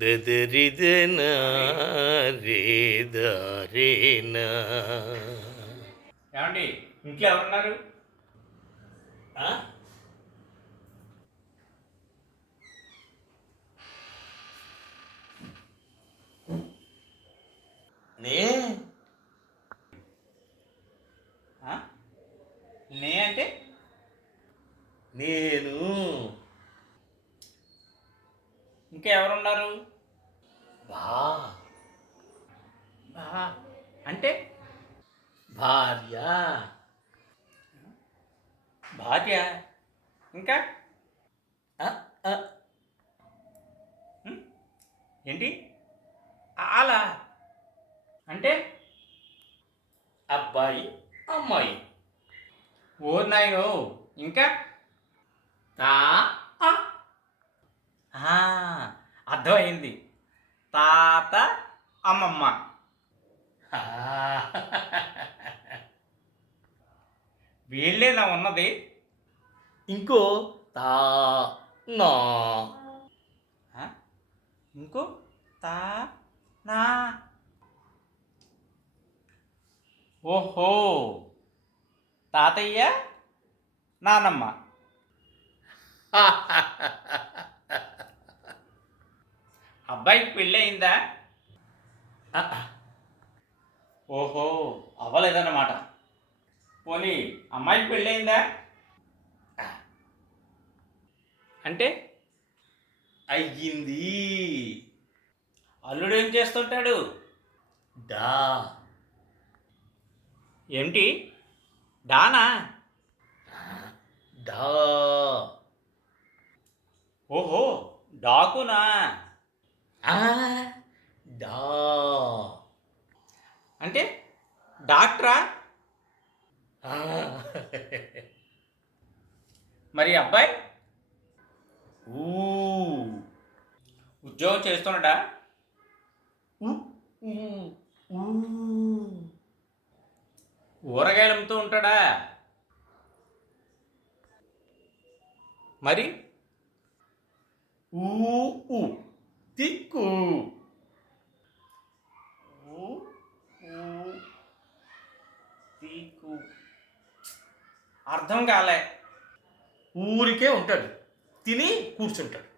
దదరిదనా రేదారేనా. ఏమండి ఇంట్లో ఎవరున్నారు? ఆ? నే ఆ? నే అంటే నేను ఇంకా ఎవరున్నారు? బా బా అంటే భార్య. భార్య. ఇంకా ఆ, ఆ, ఉం? ఏంటి అలా అంటే అబ్బాయి అమ్మాయి. ఓ నాయనో. ఇంకా తా ఆ. ఆ, అర్థమైంది. తాత అమ్మమ్మ. ఆ. వీళ్ళేనా ఉన్నది? ఇంకో తా నా. ఆ? ఇంకో తా నా. ఓహో, తాతయ్య నానమ్మ. అబ్బాయికి పెళ్ళి అయిందా? ఓహో, అవ్వలేదన్నమాట. పోనీ అమ్మాయికి పెళ్ళి అయిందా? అంటే అయ్యింది. అల్లుడు ఏం చేస్తుంటాడు? డా ఏమిటి డానా? డా ఓహో, డాకునా? ఆ. డా అంటే డాక్టరా? ఆ. మరి అబ్బాయి ఊ ఉద్యోగం చేస్తున్నాడా? ఊ ఊ ఊ. ఊరగాయలు అమ్ముతూ ఉంటాడా? మరి ఊ ఊ. తిక్కు. ఊ ఊ తీకు. అర్థం కాలే. ఊరికే ఉంటాడు, తిని కూర్చుంటాడు.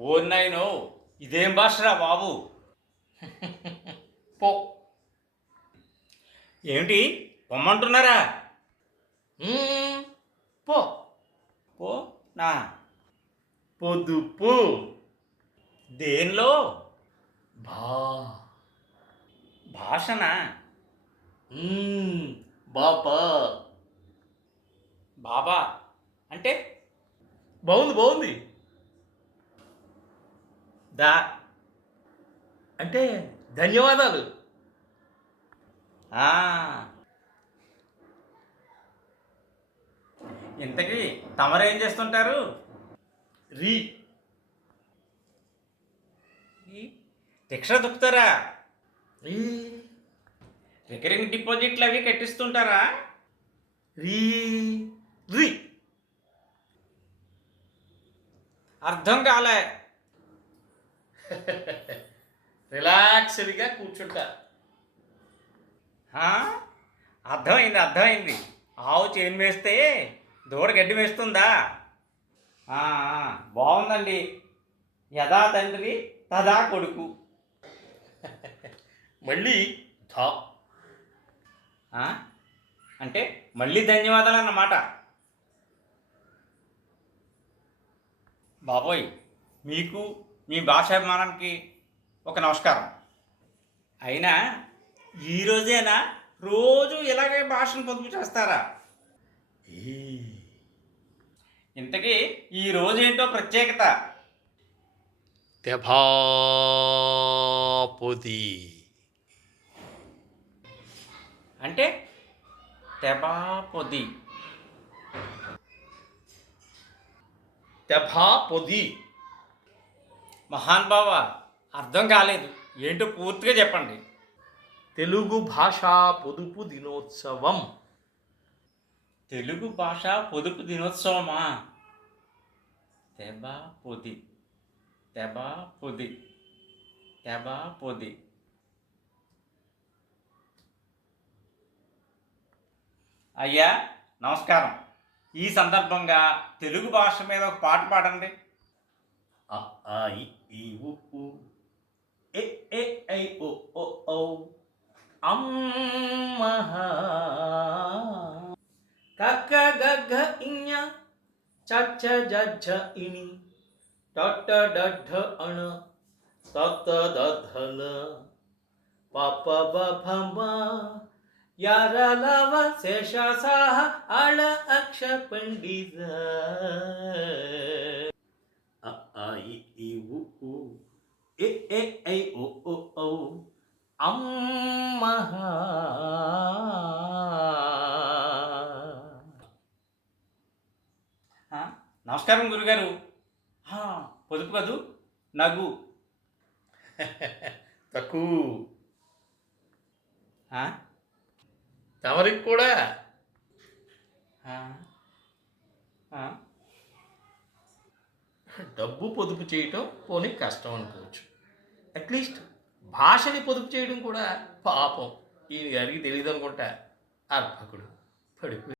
ఓ నాయనో, ఇదేం భాషరా బాబు? పో. ఏమిటి పొమ్మంటున్నారా? మ్మ్. పో. ఓ నా. పొదుపు. దేనిలో? భా. భాషనా? బాపా. బాబా అంటే బాగుంది బాగుంది. దా. అంటే ధన్యవాదాలు. ఆ, ఇంతకీ తమరేం చేస్తుంటారు? రీ. ఈ రిక్షా దొక్కుతారా? రీ. రికరింగ్ డిపాజిట్లు అవి కట్టిస్తుంటారా? రీ. రీ. అర్థం కాలే. రిలాక్స్డ్గా కూర్చుంటా. ఆ? అర్థమైంది అర్థమైంది. ఆవు చేను వేస్తే దూడ గడ్డి వేస్తుందా? ఆ, బాగుందండి. యథా తండ్రి తదా కొడుకు. మళ్ళీ ధా. ఆ? అంటే మళ్ళీ ధన్యవాదాలు అన్నమాట. బాబోయ్, మీకు మీ భాషాభిమానానికి ఒక నమస్కారం. అయినా ఈరోజేనా రోజు ఇలాగే భాషను పొదుపు చేస్తారా? ఈ. ఇంతకీ ఈ రోజు ఏంటో ప్రత్యేకత? తెభాపొది. అంటే తెబాపొది. తెభాపొది. మహాన్ బావ, అర్థం కాలేదు. ఏంటో పూర్తిగా చెప్పండి. తెలుగు భాషా పొదుపు దినోత్సవం. తెలుగు భాష పొదుపు దినోత్సవమా? తెబా పొది. తెబా పొది తెబా పొది. అయ్యా నమస్కారం. ఈ సందర్భంగా తెలుగు భాష మీద ఒక పాట పాడండి. అ ఆ ఇ ఈ ఉ ఊ ఎ ఏ ఐ ఓ ఓ ఔ అమ్మహ కక్క గగ్గ ఇඤ చచ్చ జజ్జ ఇని టట్ట డడ్ఢ అణ తత్త దధన పప బభమ యారలవ శేష సాహ అళ అక్ష పండిత అ ఆ ఇ ఈ ఉ ఊ ఎ ఏ ఐ ఓ ఓ ఔ అమ్మహ. ఆ, నమస్కారం గురుగారు. ఆ, పొదుపు కదూ నగు. తక్కువ ఆ, తమరికి కూడా ఆ, ఆ. డబ్బు పొదుపు చేయటం పోనీ కష్టం అనుకోవచ్చు. అట్లీస్ట్ భాషని పొదుపు చేయడం కూడా పాపం ఈయన గారికి తెలియదు అనుకుంటా. అర్భకుడు పడిపోయి